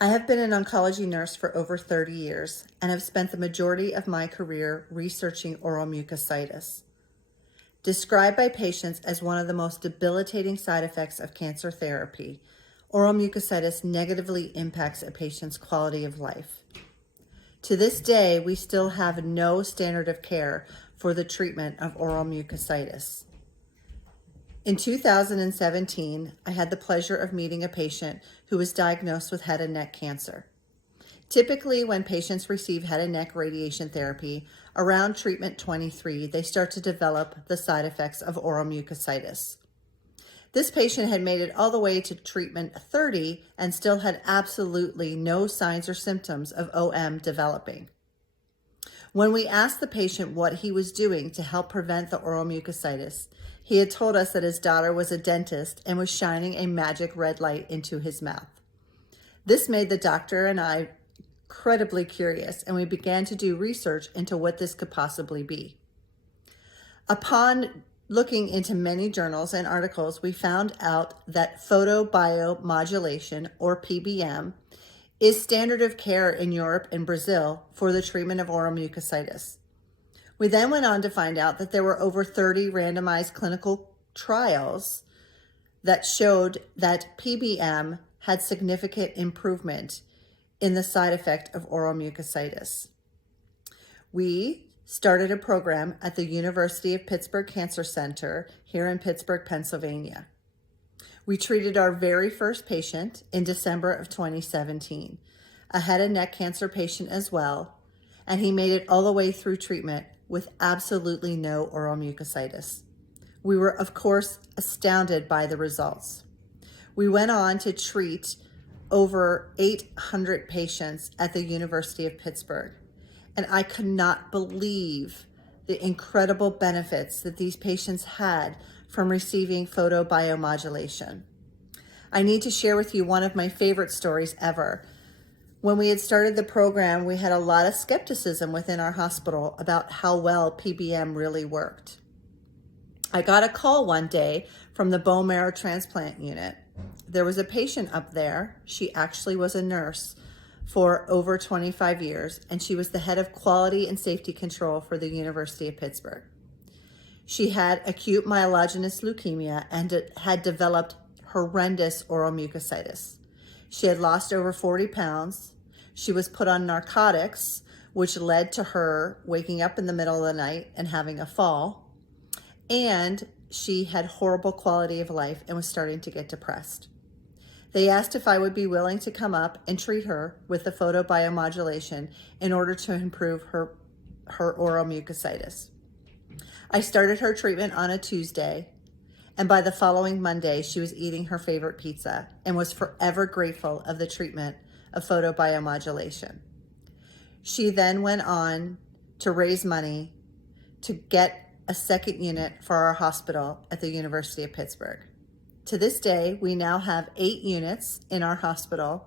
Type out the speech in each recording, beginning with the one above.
I have been an oncology nurse for over 30 years and have spent the majority of my career researching oral mucositis. Described by patients as one of the most debilitating side effects of cancer therapy, oral mucositis negatively impacts a patient's quality of life. To this day, we still have no standard of care for the treatment of oral mucositis. In 2017, I had the pleasure of meeting a patient who was diagnosed with head and neck cancer. Typically, when patients receive head and neck radiation therapy, around treatment 23, they start to develop the side effects of oral mucositis. This patient had made it all the way to treatment 30 and still had absolutely no signs or symptoms of OM developing. When we asked the patient what he was doing to help prevent the oral mucositis, he had told us that his daughter was a dentist and was shining a magic red light into his mouth. This made the doctor and I incredibly curious, and we began to do research into what this could possibly be. Upon looking into many journals and articles, we found out that photobiomodulation, or PBM, is standard of care in Europe and Brazil for the treatment of oral mucositis. We then went on to find out that there were over 30 randomized clinical trials that showed that PBM had significant improvement in the side effect of oral mucositis. We started a program at the University of Pittsburgh Cancer Center here in Pittsburgh, Pennsylvania. We treated our very first patient in December of 2017, a head and neck cancer patient as well, and he made it all the way through treatment with absolutely no oral mucositis. We were, of course, astounded by the results. We went on to treat over 800 patients at the University of Pittsburgh, and I could not believe the incredible benefits that these patients had from receiving photobiomodulation. I need to share with you one of my favorite stories ever. When we had started the program, we had a lot of skepticism within our hospital about how well PBM really worked. I got a call one day from the bone marrow transplant unit. There was a patient up there. She actually was a nurse for over 25 years, and she was the head of quality and safety control for the University of Pittsburgh. She had acute myelogenous leukemia and had developed horrendous oral mucositis. She had lost over 40 pounds. She was put on narcotics, which led to her waking up in the middle of the night and having a fall. And she had horrible quality of life and was starting to get depressed. They asked if I would be willing to come up and treat her with the photobiomodulation in order to improve her oral mucositis. I started her treatment on a Tuesday, and by the following Monday, she was eating her favorite pizza and was forever grateful of the treatment of photobiomodulation. She then went on to raise money to get a second unit for our hospital at the University of Pittsburgh. To this day, we now have 8 units in our hospital,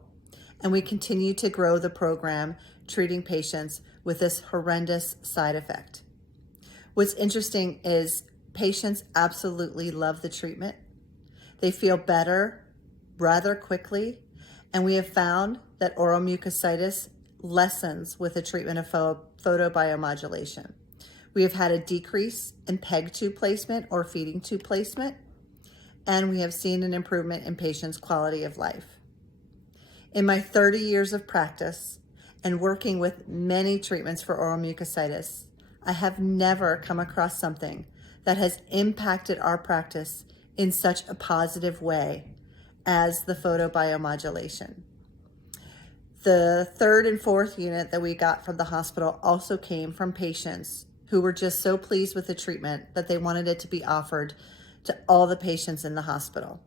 and we continue to grow the program, treating patients with this horrendous side effect. What's interesting is patients absolutely love the treatment. They feel better rather quickly, and we have found that oral mucositis lessens with the treatment of photobiomodulation. We have had a decrease in PEG tube placement or feeding tube placement, and we have seen an improvement in patients' quality of life. In my 30 years of practice and working with many treatments for oral mucositis, I have never come across something that has impacted our practice in such a positive way as the photobiomodulation. The 3rd and 4th unit that we got from the hospital also came from patients who were just so pleased with the treatment that they wanted it to be offered to all the patients in the hospital.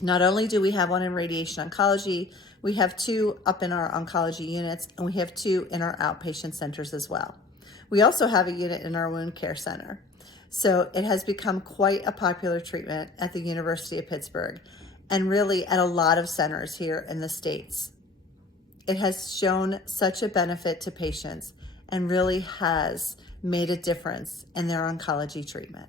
Not only do we have one in radiation oncology, we have 2 up in our oncology units, and we have 2 in our outpatient centers as well. We also have a unit in our wound care center. So it has become quite a popular treatment at the University of Pittsburgh and really at a lot of centers here in the States. It has shown such a benefit to patients and really has made a difference in their oncology treatment.